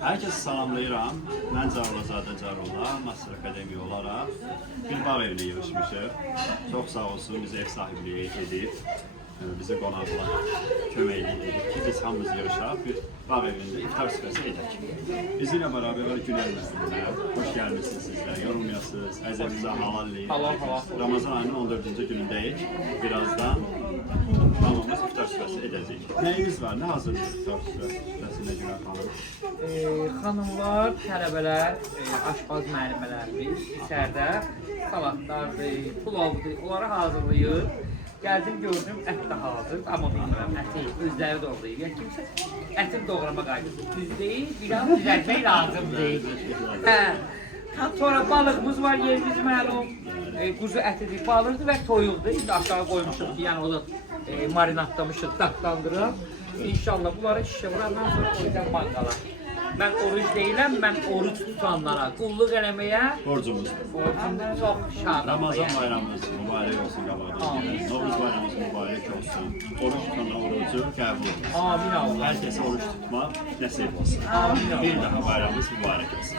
Herkesi salamlayıram. Mən Carola Carola, Master Akademiya olaraq bir bağ evine yığışmışıq. Çox sağ olsun, bizi ev sahibliyi edib, bizi qonaqlar köməklik edib ki, biz hamımız yığışaq, bir bağ evində iftar süfrəsi edək. Bizimlə beraber Günel müəllimlər, hoş gəlmişsiniz sizlər, yorumlayasınız, əzəmizə halallayın. Ramazan ayının 14-cü günündəyik, birazdan hamımız iftar süfrəsi edəcək. Nəyiniz var, nə hazırlayır iftar süfrəsində Günel xanım? Xanımlar, tələbələr, aşpaz müəllimələrimiz içəridə salatlardır, pulavdır, onları hazırlayır. Gəldim, gördüm, ət də hazır, amma bilmirəm, əti özləri doğrayır. Yəni kimsə ətin doğrama qaydası düz deyil, biraz düzəltmək lazımdır. Sonra balığımız var, yerimiz məlum, quzu ətidir, balıqdır və toyuqdur. İndi aşağı qoymuşuq ki, yəni onu marinatlamışıq, dadlandırıb. İnşallah bunları şişə vurandan sonra qoyacağım manqala. Mən oruc deyiləm, mən oruc tutanlara qulluq eləməyə Borcumuz. çox şadam. Ramazan bayramımız mübarək olsun qabaqdan. Novruz bayramımız mübarək olsun. Oruç tutanlar orucu qəbul olsun. Amin Allah. Herkese oruç tutmak nasip olsun. Amin Allah. Bir daha bayramımız mübarək olsun.